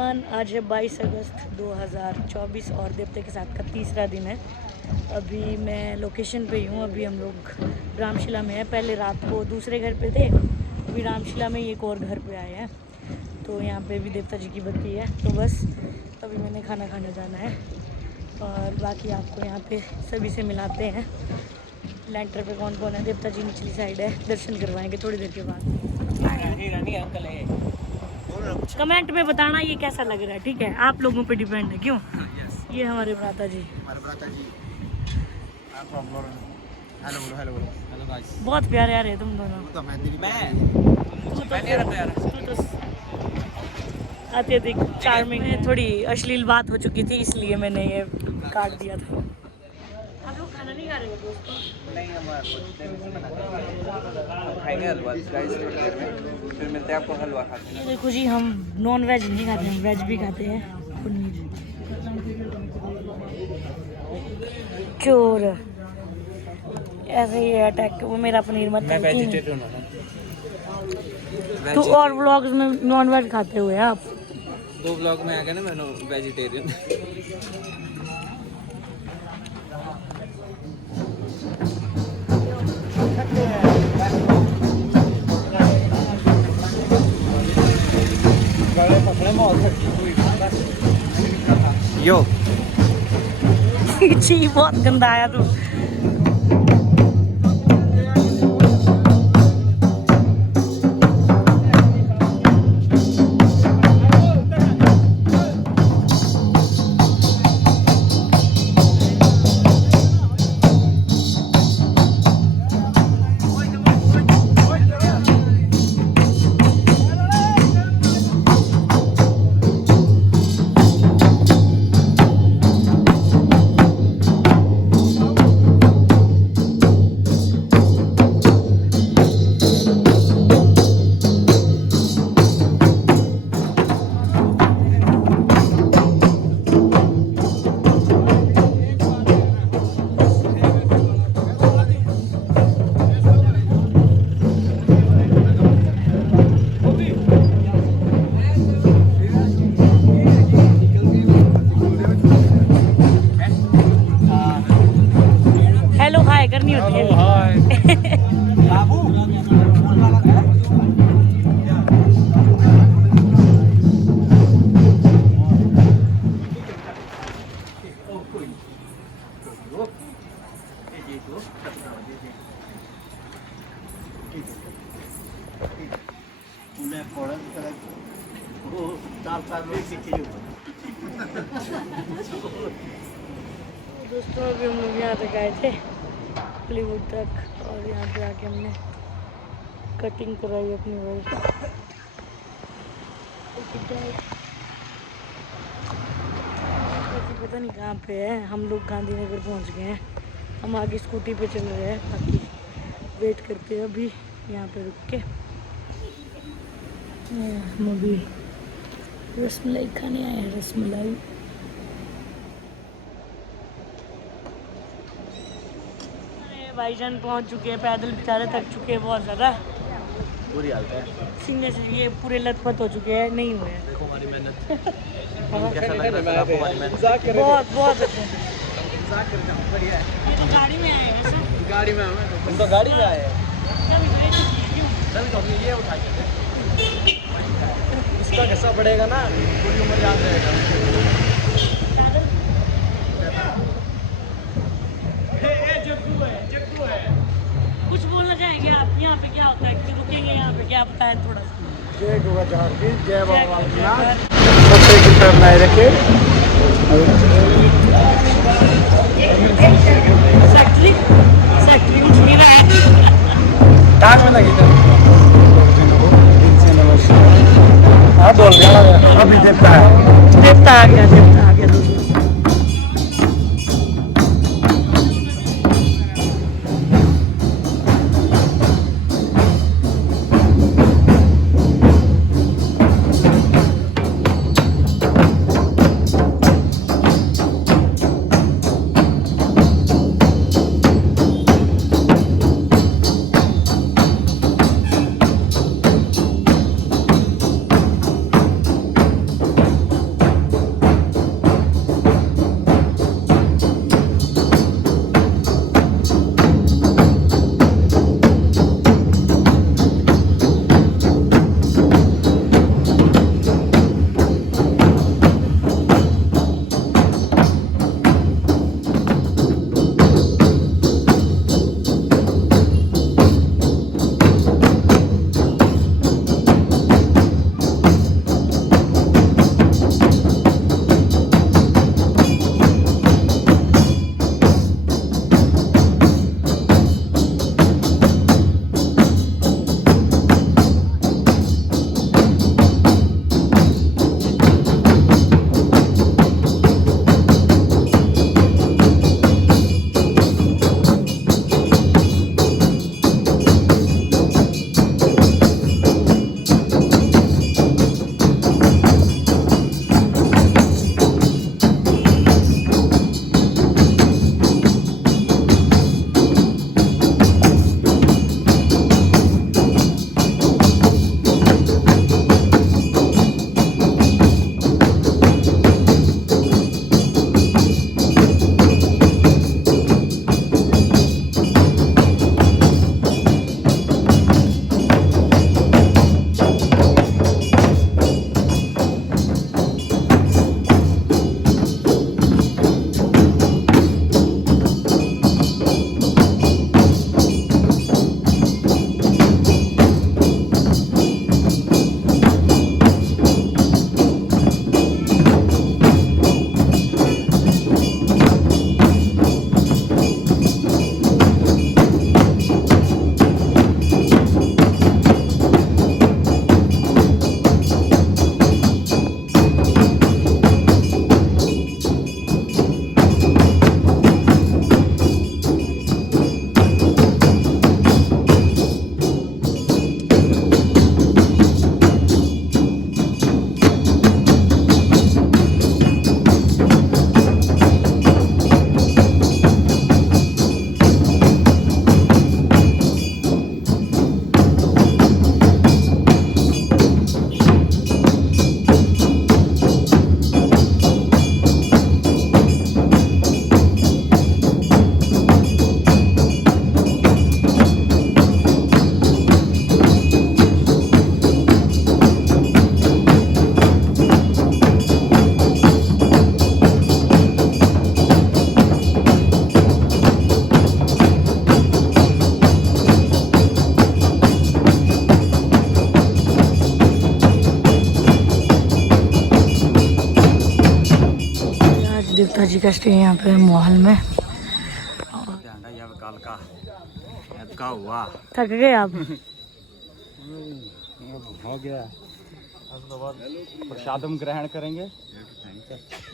Everyone, आज है 22 अगस्त 2024 और देवता के साथ का तीसरा दिन है। अभी मैं लोकेशन पे ही हूँ। अभी हम लोग रामशिला में हैं। पहले रात को दूसरे घर पे थे, अभी रामशिला में एक और घर पे आए हैं। तो यहाँ पे भी देवता जी की बत्ती है। तो बस अभी मैंने खाना खाने जाना है और बाकी आपको यहाँ पे सभी से मिलाते हैं। लेंटर पे कौन कौन है। देवता जी निचली साइड है, दर्शन करवाएंगे थोड़ी देर के बाद। अंकल है, कमेंट में बताना ये कैसा लग रहा है। ठीक है, आप लोगों पे डिपेंड है। क्यों? ये हमारे भ्राता जी। Hello guys. बहुत प्यारे आ रहे तुम दोनों। अत्यधिक चार्मिंग है। थोड़ी अश्लील बात हो चुकी थी, इसलिए मैंने ये काट दिया था। आप लोग खाना नहीं खा रहे हो दोस्तों? नहीं, हम खाएंगे हलवा गाइस, फिर मिलते हैं आपको हलवा खाते हैं। देखो जी, हम नॉन वेज नहीं खाते हैं, वेज भी खाते हैं। पनीर चोर ऐसे ही अटैक। वो मेरा पनीर मत। मैं वेजिटेरियन हूं। तो और व्लॉग्स में नॉन वेज खाते हुए आप? 2 व्लॉग में आ गया ना, मैं वेजिटेरियन। यो जी बहुत गंदा आया तू। हेलो हाय करनी होती है। दोस्तों अभी हम लोग यहाँ तक आए थे, हॉलीवुड तक, और यहाँ पे आके हमने कटिंग कराई अपनी वाइफ। पता नहीं कहाँ पे है। हम लोग गांधीनगर पहुँच गए हैं। हम आगे स्कूटी पे चल रहे हैं, बाकी वेट करते हैं अभी यहाँ पे रुक के। हम अभी रसमलाई खाने आए हैं। रसमलाई भाईजान पहुंच चुके हैं। पैदल बेचारे थक चुके हैं बहुत ज़्यादा, बुरी हालत है। सीने से ये पूरे लथपथ हो चुके हैं, नहीं हुए हैं। देखो हमारी मेहनत कैसा लग रहा है आपको? हमारी मेहनत बहुत बहुत अच्छा। बढ़िया है। ये तो गाड़ी में आए हैं सर। गाड़ी में हम तो गाड़ी में आए हैं, तभी तो हमने ये उठाई है। इसका कैसा बढ़ेगा ना, पूरी उम्र याद रहेगा। कुछ बोलना चाहेंगे आप? यहाँ पे क्या होता है कि रुकेंगे यहाँ पे, क्या पता है थोड़ा सा? जय गोवर्धन की जय बाबा जय। सबसे की तरफ नहीं रखे। सैक्ट्री उठ नहीं रहा है। टांग में लगी था। हाँ बोल गया अभी देवता है। देवता आ गया, देवता आ गया दोस्तों। देवता जी का स्टे यहाँ पे महल में। थक गए आप? हो गया। अब तो बाद प्रसादम ग्रहण करेंगे।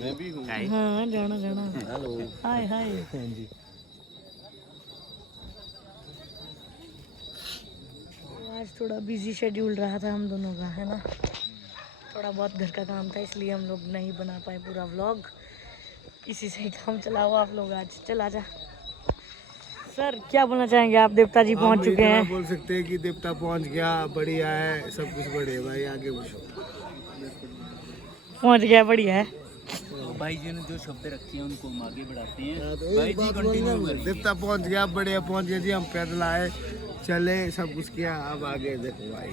मैं भी हूँ। हाँ जाना जाना। हेलो। हाय हाय। जी। आज थोड़ा बिजी शेड्यूल रहा था हम दोनों का, है ना। थोड़ा बहुत घर का काम था इसलिए हम लोग नहीं बना पाए पूरा व्लॉग। इसी से ही काम चला हुआ। आप लोग आज चला जा। सर क्या बोलना चाहेंगे आप? देवता जी पहुंच चुके हैं। बोल सकते हैं कि देवता पहुंच गया, बढ़िया है, सब कुछ बढ़िया। भाई आगे पूछो। पहुंच गया, बढ़िया है। भाई जी ने जो शब्द रखी हैं उनको हम आगे बढ़ाते हैं। भाई जी कंटिन्यू करें। देवता पहुंच गया, बढ़िया पहुंच गया जी। हम पैदल आए, चले, सब कुछ किया। अब आगे देखो भाई,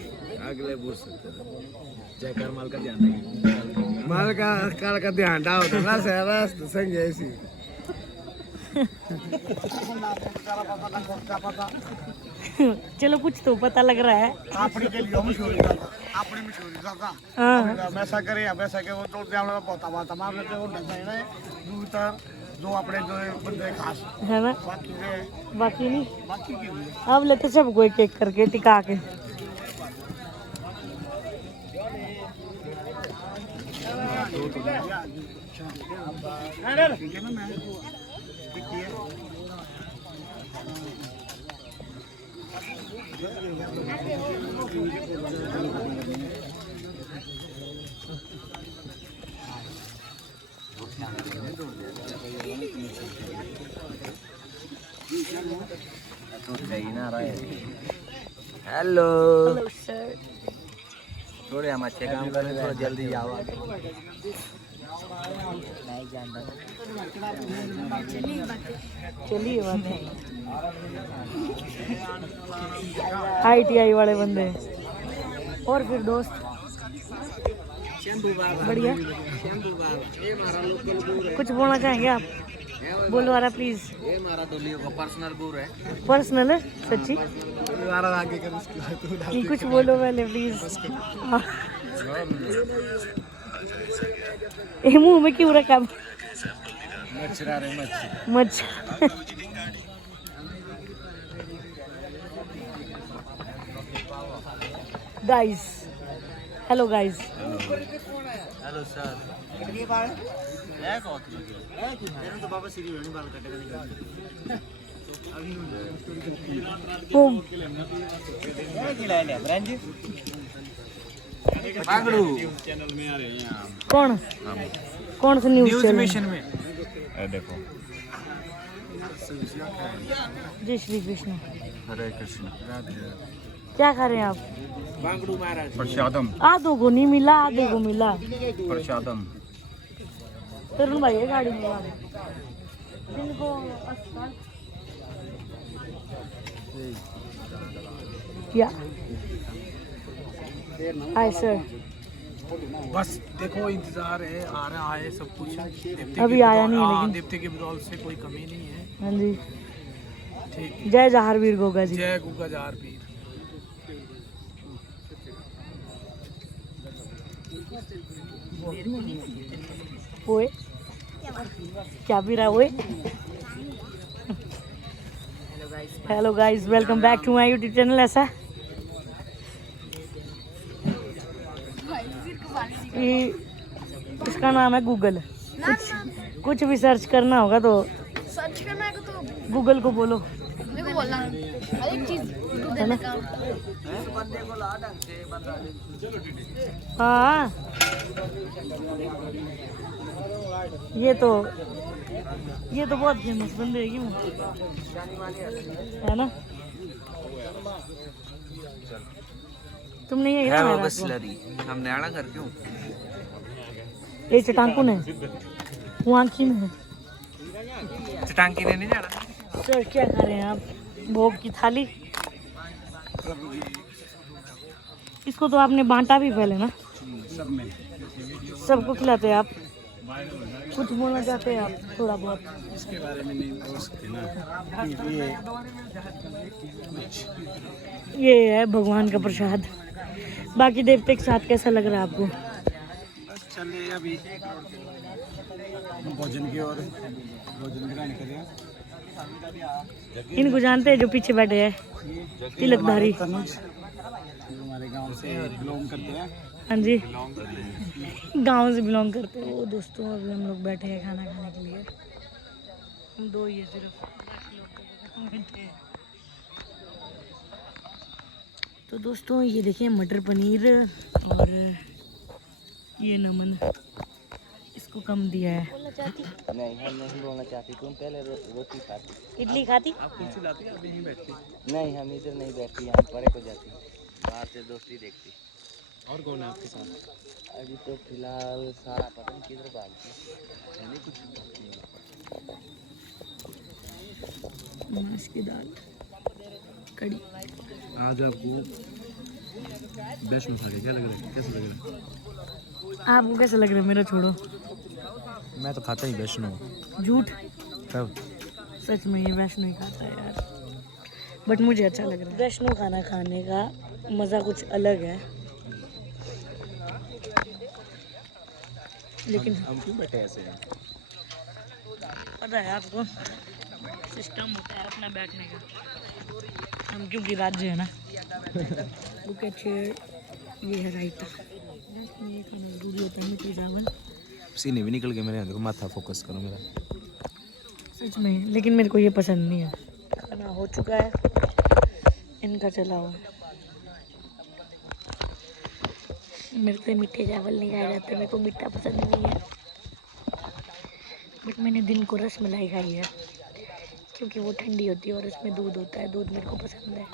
अगले पूछ सकते हैं। जयकार माल का ध्यान रखिए। माल का काल का ध्यान डाल दो ना सहरा संग ऐसी। चलो कुछ तो पता लग रहा है। आपने के लिए मशहूरी दादा, आपने मशहूरी दादा। हाँ वैसा करे, वैसा के वो तो ध्यान में बहुत बात तमाम लेते हो ढंग है दूसरा जो अपने जो बंदे खास है ना। बाकी के बाकी नहीं, बाकी के लिए अब लेते सबको एक एक करके टिका के। हेलो। Hello sir. थोड़े हम अच्छे काम करें, थोड़ा जल्दी आओ। चलिए बात है। ITI वाले बंदे और फिर दोस्त बढ़िया। कुछ बोलना चाहेंगे आप? बोलो आ रहा प्लीज। ये हमारा दोलियों का पर्सनल गुरु है। पर्सनल है सच्ची? आगे कर उसके बाद नहीं कुछ बोलो पहले प्लीज। ये मुंह में क्यों रखा? मच्छरा रे मच्छर। मच्छर। Guys, hello guys. Hello sir. तो बाबा श्री बाल कटेगा। बूम। कौन कौन सा न्यूज़ चैनल में देखो। जय श्री कृष्ण। हरे कृष्ण। क्या खा रहे हैं आप? बांगड़ू महाराज। प्रसादम। आधों को नहीं मिला, आधे को मिला। प्रसादम। तरुण भाई है गाड़ी में जिनको या हाय सर। बस देखो इंतजार है, आ रहा है सब कुछ। अभी आया नहीं है लेकिन देवते के बदौल से कोई कमी नहीं है। हाँ जी। ठीक। जय जहारवीर गोगा जी। जय गुगा जहारवीर। ओए क्या पी रहा है ओए? Hello guys, welcome back to my YouTube channel. ऐसा इसका नाम है गूगल। कुछ भी सर्च करना होगा तो सर्च करना है तो गूगल को बोलो, मेरे को बोलना हर एक चीज है ना। बंदे को ला ढंग से बंदा। हाँ ये तो बहुत फेमस बंदे है क्यों, है ना। तुम नहीं है ना मेरा हम नयाना घर क्यों? ये चटांकुन है, वो आंखी में है। चटांकी ने नहीं जाना। सर क्या खा रहे हैं आप? भोग की थाली। इसको तो आपने बांटा भी पहले ना, सबको खिलाते हैं आप। कुछ बोलना चाहते हैं आप थोड़ा बहुत? इसके बारे में नहीं बोल सकते ना। ये है भगवान का प्रसाद। बाकी देवते के साथ कैसा लग रहा है आपको? चलिए अभी भोजन की ओर भोजन ग्रहण करें। इनको जानते हैं जो पीछे बैठे हैं, तिलकधारी। तनुज हमारे गांव से बिलोंग करते हैं। हाँ जी, गांव से बिलोंग करते हैं वो। दोस्तों अभी हम लोग बैठे हैं खाना खाने के लिए। हम दो ही है सिर्फ, बाकी लोग तो बैठे हैं। तो दोस्तों ये देखिए मटर पनीर और ये नमन, इसको कम दिया है। नहीं हम नहीं बोलना चाहती, तुम पहले रोटी खाती। इडली खाती? आप कुर्सी लाती आप यहीं बैठती? नहीं हम इधर नहीं बैठती, यहाँ परे को जाती, बाहर से दोस्ती देखती। और कौन है आपके साथ? अभी तो फिलहाल सारा पता नहीं किधर भागती। मांस की दाल, कड़ी। आज आपको वैष्णो खा के क्या लग रहा है, कैसा लग रहा आपको कैसा लग रहा है? मेरा छोड़ो, है? मैं तो खाता ही वैष्णो। झूठ। तब सच में ये वैष्णो ही खाता है यार, बट मुझे अच्छा लग रहा है। वैष्णो खाना खाने का मज़ा कुछ अलग है। लेकिन हम क्यों बैठे ऐसे हैं? पता है आपको, सिस्टम होता है अपना बैठने का। हम क्योंकि राज्य है ना। बुके चेयर, ये है रायता। ये खाना जरूरी होता है, मीठे चावल। सीने भी निकल गए मेरे, देखो माथा फोकस करो मेरा। सच में, लेकिन मेरे को ये पसंद नहीं है। खाना हो चुका है, इनका चला हुआ है। मेरे से मीठे चावल नहीं खाए जाते, मेरे को मीठा पसंद नहीं है। बट मैंने दिन को रसमलाई खाई है, क्योंकि वो ठंडी होती है और इसमें दूध होता है। दूध मेरे को पसंद है।